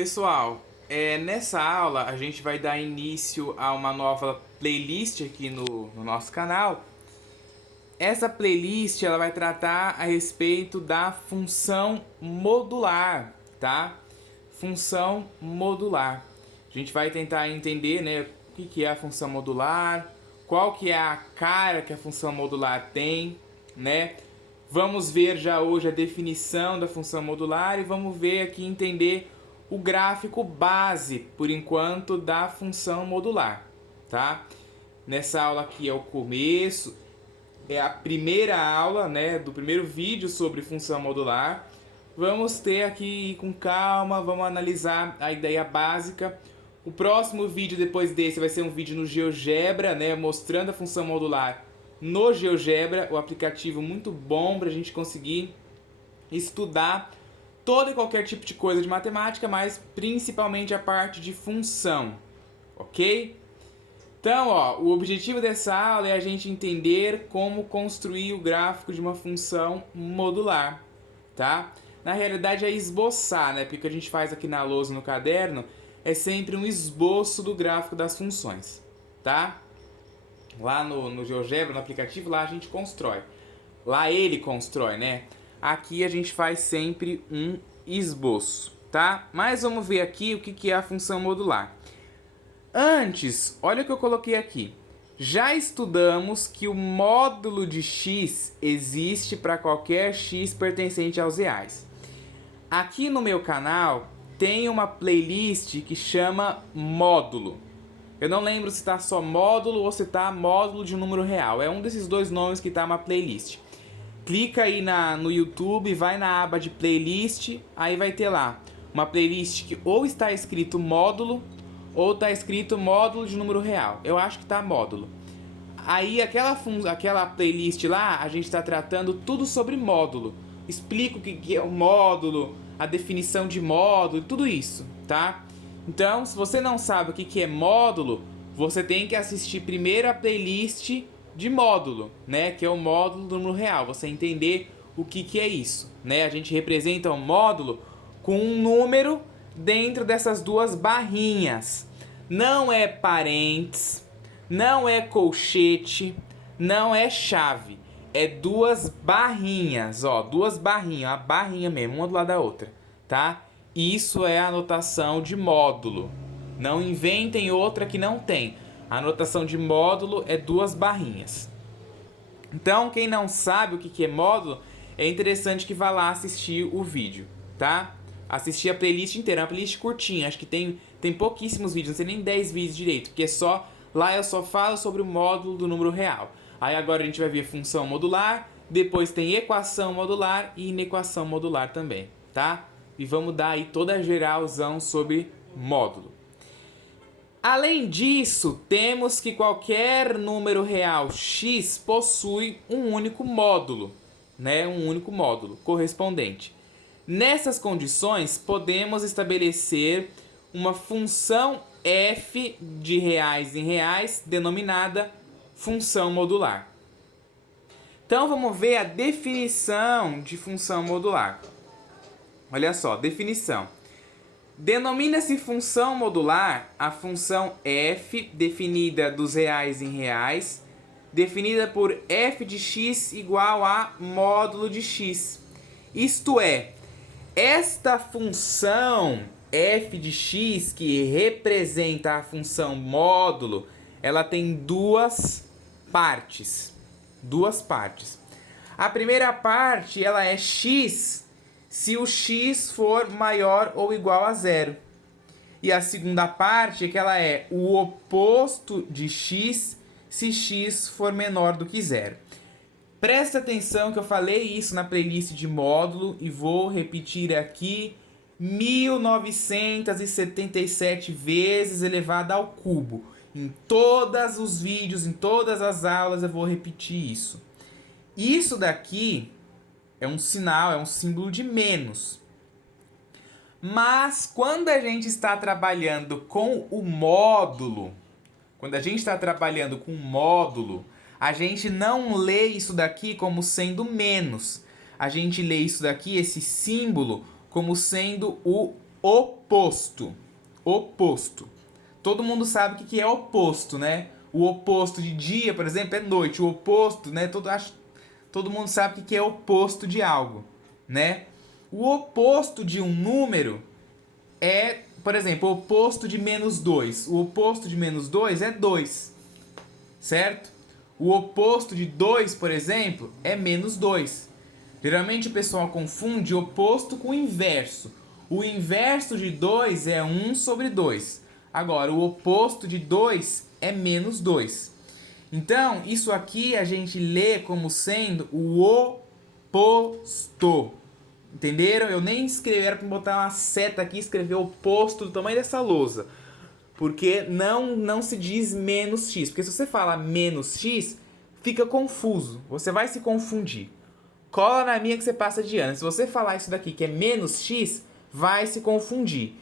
Pessoal, nessa aula a gente vai dar início a uma nova playlist aqui no nosso canal. Essa playlist ela vai tratar a respeito da função modular, tá? Função modular. A gente vai tentar entender, né, o que é a função modular, qual que é a cara que a função modular tem, né? Vamos ver já hoje a definição da função modular e vamos ver aqui entender o gráfico base, por enquanto, da função modular, tá? Nessa aula aqui é o começo, é a primeira aula, né, do primeiro vídeo sobre função modular. Vamos ter aqui com calma, vamos analisar a ideia básica. O próximo vídeo depois desse vai ser um vídeo no GeoGebra, né, mostrando a função modular no GeoGebra, o aplicativo muito bom para a gente conseguir estudar todo e qualquer tipo de coisa de matemática, mas principalmente a parte de função, ok? Então, o objetivo dessa aula é a gente entender como construir o gráfico de uma função modular, tá? Na realidade é esboçar, né? Porque o que a gente faz aqui na lousa no caderno é sempre um esboço do gráfico das funções, tá? Lá no GeoGebra, no aplicativo, lá a gente constrói. Lá ele constrói, né? Aqui a gente faz sempre um esboço, tá? Mas vamos ver aqui o que é a função modular. Antes, olha o que eu coloquei aqui. Já estudamos que o módulo de x existe para qualquer x pertencente aos reais. Aqui no meu canal tem uma playlist que chama módulo. Eu não lembro se está só módulo ou se está módulo de um número real. É um desses dois nomes que está na playlist. Clica aí no YouTube, vai na aba de playlist, aí vai ter lá uma playlist que ou está escrito módulo ou está escrito módulo de número real. Eu acho que está módulo. Aí aquela playlist lá, a gente está tratando tudo sobre módulo. Explica o que é o módulo, a definição de módulo, tudo isso, tá? Então, se você não sabe o que é módulo, você tem que assistir primeiro a playlist de módulo, né? Que é o módulo do número real. Você entender o que é isso, né? A gente representa um módulo com um número dentro dessas duas barrinhas. Não é parênteses, não é colchete, não é chave. É duas barrinhas, duas barrinhas, a barrinha mesmo, uma do lado da outra, tá? Isso é a notação de módulo. Não inventem outra que não tem. A notação de módulo é duas barrinhas. Então, quem não sabe o que é módulo, é interessante que vá lá assistir o vídeo, tá? Assistir a playlist inteira, é uma playlist curtinha, acho que tem pouquíssimos vídeos, não sei nem 10 vídeos direito, porque lá eu só falo sobre o módulo do número real. Aí agora a gente vai ver função modular, depois tem equação modular e inequação modular também, tá? E vamos dar aí toda a geralzão sobre módulo. Além disso, temos que qualquer número real x possui um único módulo, né? Um único módulo correspondente. Nessas condições, podemos estabelecer uma função f de reais em reais, denominada função modular. Então, vamos ver a definição de função modular. Olha só, definição. Denomina-se função modular a função f, definida dos reais em reais, definida por f de x igual a módulo de x. Isto é, esta função f de x, que representa a função módulo, ela tem duas partes. A primeira parte, ela é x se o x for maior ou igual a zero. E a segunda parte é que ela é o oposto de x se x for menor do que zero. Presta atenção que eu falei isso na playlist de módulo e vou repetir aqui 1977 vezes elevado ao cubo. Em todos os vídeos, em todas as aulas eu vou repetir isso. Isso daqui é um sinal, é um símbolo de menos. Mas quando a gente está trabalhando com o módulo, a gente não lê isso daqui como sendo menos. A gente lê isso daqui, esse símbolo, como sendo o oposto. Oposto. Todo mundo sabe o que é oposto, né? O oposto de dia, por exemplo, é noite. O oposto, né? Todo mundo sabe o que é oposto de algo, né? O oposto de um número é, por exemplo, o oposto de -2. O oposto de -2 é 2, certo? O oposto de 2, por exemplo, é -2. Geralmente o pessoal confunde oposto com inverso. O inverso de 2 é 1 sobre 2. Agora, o oposto de 2 é -2. Então, isso aqui a gente lê como sendo o oposto. Entenderam? Eu nem escrevi, era para botar uma seta aqui e escrever o oposto do tamanho dessa lousa. Porque não se diz menos x. Porque se você fala menos x, fica confuso. Você vai se confundir. Cola na minha que você passa de ano. Se você falar isso daqui que é menos x, vai se confundir.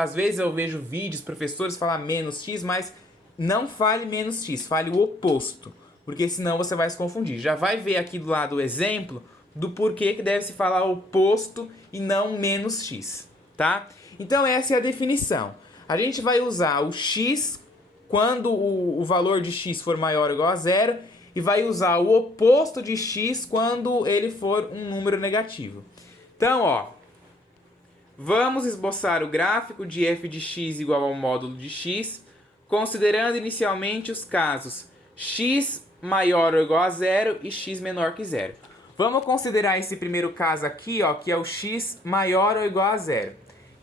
Às vezes eu vejo vídeos, professores falar menos x, mas não fale menos x, fale o oposto. Porque senão você vai se confundir. Já vai ver aqui do lado o exemplo do porquê que deve se falar oposto e não menos x, tá? Então essa é a definição. A gente vai usar o x quando o valor de x for maior ou igual a zero e vai usar o oposto de x quando ele for um número negativo. Então, ó, vamos esboçar o gráfico de f de x igual ao módulo de x, considerando inicialmente os casos x maior ou igual a zero e x menor que zero. Vamos considerar esse primeiro caso aqui, ó, que é o x maior ou igual a zero.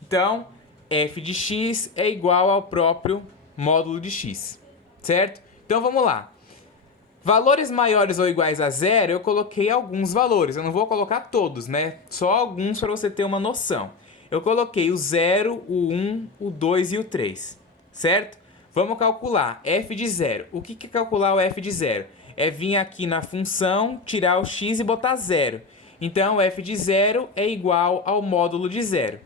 Então, f de x é igual ao próprio módulo de x, certo? Então, vamos lá. Valores maiores ou iguais a zero, eu coloquei alguns valores. Eu não vou colocar todos, né? Só alguns para você ter uma noção. Eu coloquei o 0, o 1, o 2 e o 3, certo? Vamos calcular f de 0. O que é calcular o f de 0? É vir aqui na função, tirar o x e botar 0. Então, f de 0 é igual ao módulo de 0.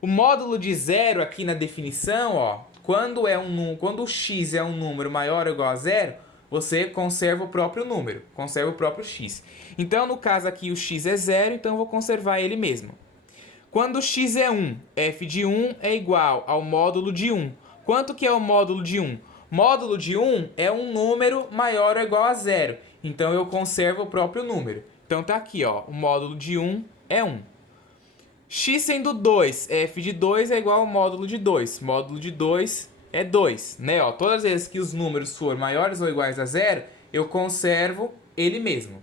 O módulo de 0 aqui na definição, ó, quando o x é um número maior ou igual a 0, você conserva o próprio número, conserva o próprio x. Então, no caso aqui, o x é 0, então eu vou conservar ele mesmo. Quando o x é 1, f de 1 é igual ao módulo de 1. Quanto que é o módulo de 1? Módulo de 1 é um número maior ou igual a 0. Então, eu conservo o próprio número. Então, tá aqui, ó, o módulo de 1 é 1. X sendo 2, f de 2 é igual ao módulo de 2. Módulo de 2 é 2, né? Ó, todas as vezes que os números forem maiores ou iguais a 0, eu conservo ele mesmo.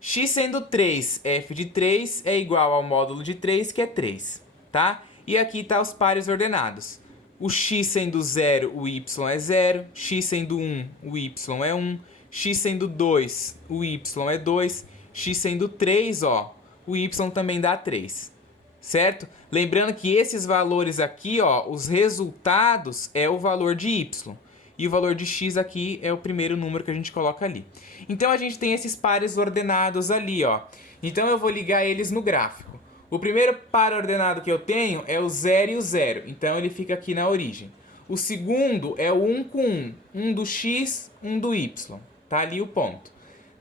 X sendo 3, f de 3 é igual ao módulo de 3, que é 3, tá? E aqui tá os pares ordenados. O x sendo 0, o y é 0. X sendo 1, o y é 1. X sendo 2, o y é 2. X sendo 3, ó, o y também dá 3, certo? Lembrando que esses valores aqui, ó, os resultados é o valor de y. E o valor de x aqui é o primeiro número que a gente coloca ali. Então a gente tem esses pares ordenados ali, ó. Então eu vou ligar eles no gráfico. O primeiro par ordenado que eu tenho é o 0 e o 0. Então ele fica aqui na origem. O segundo é o 1 com 1. 1 do x, 1 do y. Tá ali o ponto.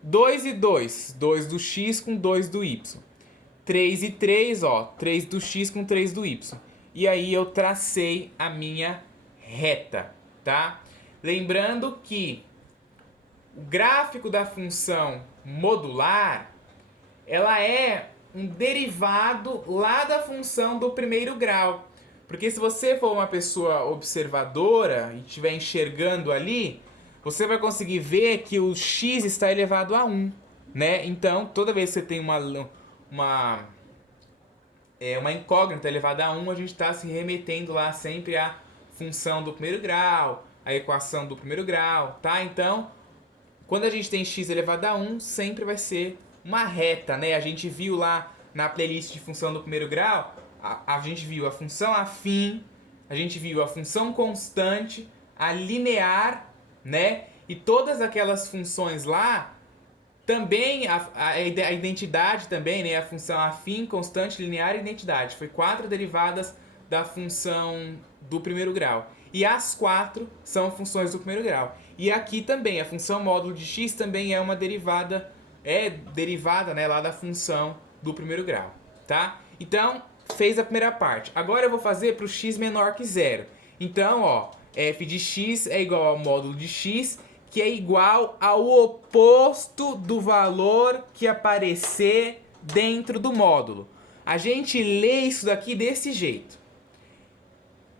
2 e 2. 2 do x com 2 do y. 3 e 3, ó, 3 do x com 3 do y. E aí eu tracei a minha reta, tá? Lembrando que o gráfico da função modular, ela é um derivado lá da função do primeiro grau. Porque se você for uma pessoa observadora e estiver enxergando ali, você vai conseguir ver que o x está elevado a 1, né? Então, toda vez que você tem uma incógnita elevada a 1, a gente está se remetendo lá sempre à função do primeiro grau, à equação do primeiro grau, tá? Então, quando a gente tem x elevado a 1, sempre vai ser uma reta, né? A gente viu lá na playlist de função do primeiro grau, a gente viu a função afim, a gente viu a função constante, a linear, né? E todas aquelas funções lá, também a identidade também, né? A função afim, constante, linear e identidade. Foi 4 derivadas da função do primeiro grau. E as 4 são funções do primeiro grau. E aqui também, a função módulo de x também é uma derivada, né, lá da função do primeiro grau, tá? Então, fez a primeira parte. Agora eu vou fazer para o x menor que zero. Então, ó, f de x é igual ao módulo de x, que é igual ao oposto do valor que aparecer dentro do módulo. A gente lê isso daqui desse jeito.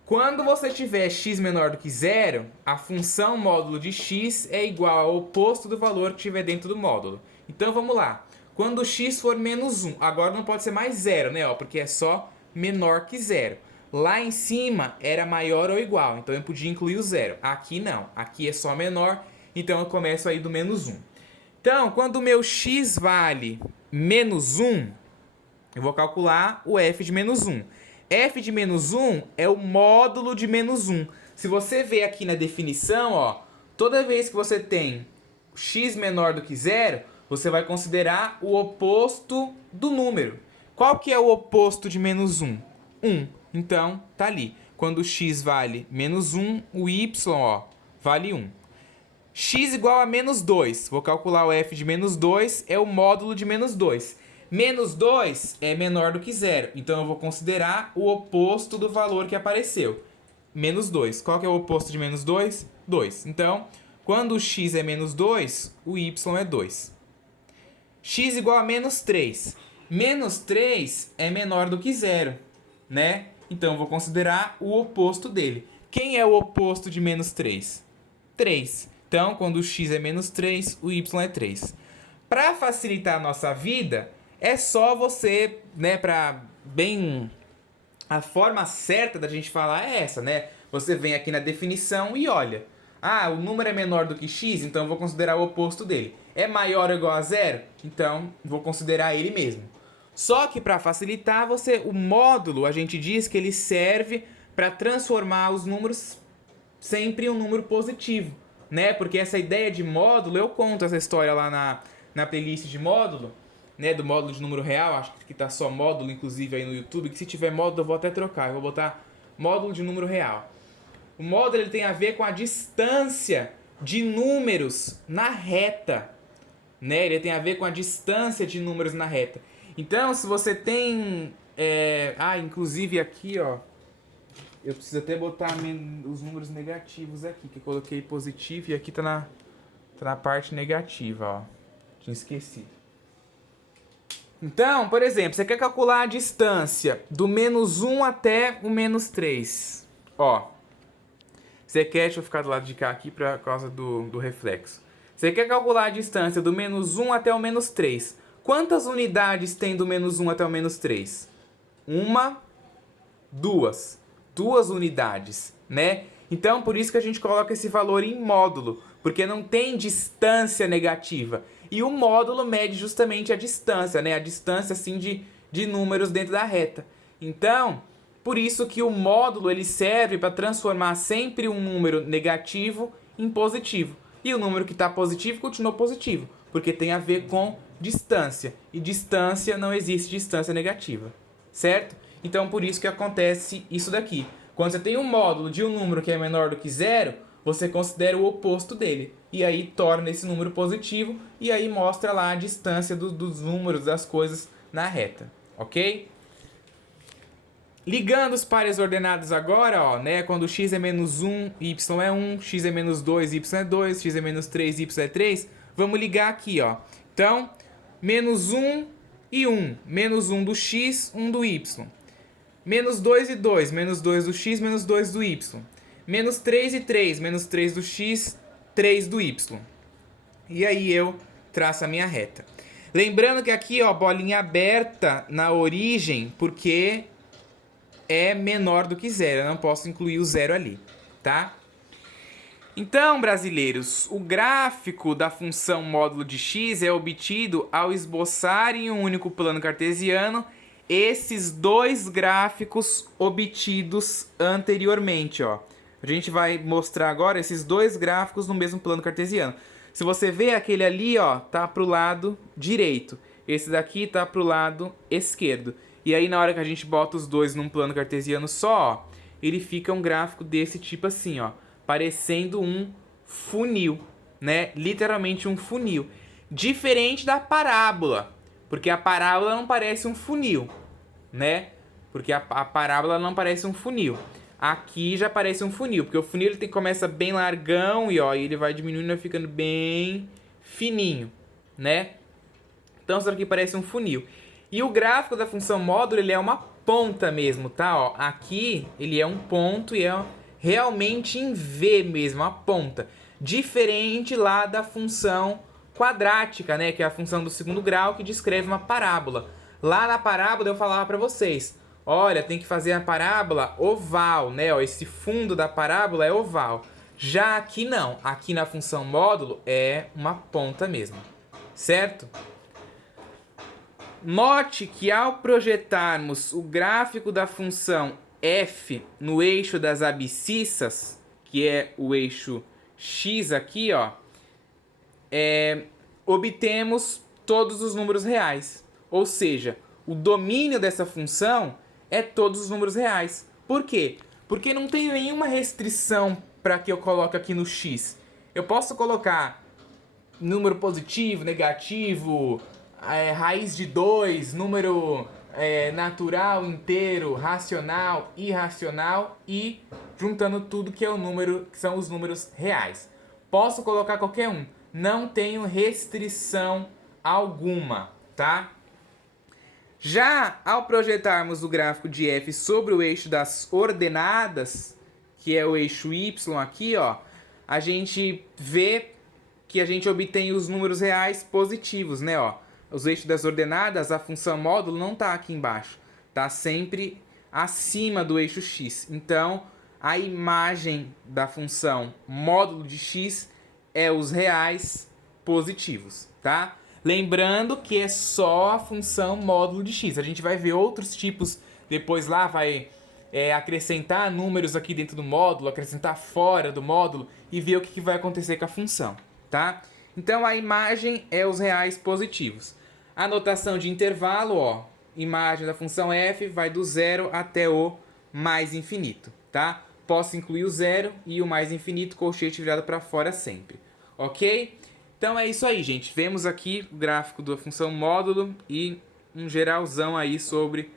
Quando você tiver x menor do que zero, a função módulo de x é igual ao oposto do valor que tiver dentro do módulo. Então vamos lá. Quando x for menos 1, agora não pode ser mais zero, né? Porque é só menor que zero. Lá em cima era maior ou igual, então eu podia incluir o zero. Aqui não, aqui é só menor, então eu começo aí do menos 1. Então, quando o meu x vale menos 1, eu vou calcular o f de menos 1. F de menos 1 é o módulo de menos 1. Se você ver aqui na definição, ó, toda vez que você tem x menor do que zero, você vai considerar o oposto do número. Qual que é o oposto de menos 1? 1. Então, tá ali. Quando x vale menos 1, o y, ó, vale 1. X igual a menos 2. Vou calcular o f de menos 2, é o módulo de menos 2. Menos 2 é menor do que zero. Então, eu vou considerar o oposto do valor que apareceu. Menos 2. Qual que é o oposto de menos 2? 2. Então, quando o x é menos 2, o y é 2. X igual a menos 3. Menos 3 é menor do que zero, né? Então, eu vou considerar o oposto dele. Quem é o oposto de menos 3? 3. Então, quando o x é menos 3, o y é 3. Para facilitar a nossa vida, é só você, né, a forma certa da gente falar é essa, né? Você vem aqui na definição e olha. Ah, o número é menor do que x, então eu vou considerar o oposto dele. É maior ou igual a zero? Então, vou considerar ele mesmo. Só que para facilitar, o módulo, a gente diz que ele serve para transformar os números sempre em um número positivo, né? Porque essa ideia de módulo, eu conto essa história lá na playlist de módulo, né? Do módulo de número real, acho que tá só módulo, inclusive, aí no YouTube, que se tiver módulo eu vou até trocar, eu vou botar módulo de número real. O módulo ele tem a ver com a distância de números na reta, né? Ele tem a ver com a distância de números na reta. Então, se você tem... inclusive aqui, ó, eu preciso até botar os números negativos aqui, que eu coloquei positivo e aqui tá na parte negativa, ó. Tinha esquecido. Então, por exemplo, você quer calcular a distância do menos 1 até o menos 3. Ó, você quer, deixa eu ficar do lado de cá aqui por causa do reflexo. Você quer calcular a distância do menos 1 até o menos 3. Quantas unidades tem do menos 1 até o menos 3? Uma, duas. 2 unidades, né? Então, por isso que a gente coloca esse valor em módulo, porque não tem distância negativa. E o módulo mede justamente a distância, né? A distância, assim, de números dentro da reta. Então, por isso que o módulo, ele serve para transformar sempre um número negativo em positivo. E o número que está positivo continua positivo, porque tem a ver com distância. E distância, não existe distância negativa, certo? Então, por isso que acontece isso daqui. Quando você tem um módulo de um número que é menor do que zero, você considera o oposto dele. E aí torna esse número positivo e aí mostra lá a distância dos números, das coisas na reta, ok? Ligando os pares ordenados agora, ó, né? Quando x é menos 1, y é 1, x é menos 2, y é 2, x é menos 3, y é 3. Vamos ligar aqui, ó. Então, menos 1 e 1. Menos 1 do x, 1 do y. Menos 2 e 2. Menos 2 do x, menos 2 do y. Menos 3 e 3. Menos 3 do x, 3 do y. E aí eu traço a minha reta. Lembrando que aqui, ó, bolinha aberta na origem, porque é menor do que zero. Eu não posso incluir o zero ali, tá? Então, brasileiros, o gráfico da função módulo de x é obtido ao esboçar em um único plano cartesiano esses dois gráficos obtidos anteriormente, ó. A gente vai mostrar agora esses dois gráficos no mesmo plano cartesiano. Se você vê aquele ali, ó, tá pro lado direito. Esse daqui tá pro lado esquerdo. E aí na hora que a gente bota os dois num plano cartesiano só, ó, ele fica um gráfico desse tipo assim, ó, parecendo um funil, né? Literalmente um funil. Diferente da parábola, porque a parábola não parece um funil, né? porque a parábola não parece um funil. Aqui já parece um funil, porque o funil ele começa bem largão e ó, ele vai diminuindo e vai ficando bem fininho, né? Então isso aqui parece um funil. E o gráfico da função módulo, ele é uma ponta mesmo, tá? Ó, aqui ele é um ponto e é realmente em V mesmo, a ponta. Diferente lá da função quadrática, né? Que é a função do segundo grau que descreve uma parábola. Lá na parábola eu falava para vocês, olha, tem que fazer a parábola oval, né? Ó, esse fundo da parábola é oval. Já aqui não, aqui na função módulo é uma ponta mesmo, certo? Note que ao projetarmos o gráfico da função f no eixo das abscissas, que é o eixo x aqui, ó, obtemos todos os números reais. Ou seja, o domínio dessa função é todos os números reais. Por quê? Porque não tem nenhuma restrição para que eu coloque aqui no x. Eu posso colocar número positivo, negativo, raiz de 2, número natural, inteiro, racional, irracional e juntando tudo que é o número, que são os números reais. Posso colocar qualquer um, não tenho restrição alguma, tá? Já ao projetarmos o gráfico de f sobre o eixo das ordenadas, que é o eixo y aqui, ó, a gente vê que a gente obtém os números reais positivos, né, ó. Os eixos das ordenadas, a função módulo não tá aqui embaixo, tá sempre acima do eixo x. Então, a imagem da função módulo de x é os reais positivos, tá? Lembrando que é só a função módulo de x. A gente vai ver outros tipos, depois lá vai acrescentar números aqui dentro do módulo, acrescentar fora do módulo e ver o que vai acontecer com a função, tá? Então a imagem é os reais positivos. A notação de intervalo, ó, imagem da função f vai do zero até o mais infinito, tá? Posso incluir o zero e o mais infinito, colchete virado para fora sempre, ok? Então é isso aí, gente. Vemos aqui o gráfico da função módulo e um geralzão aí sobre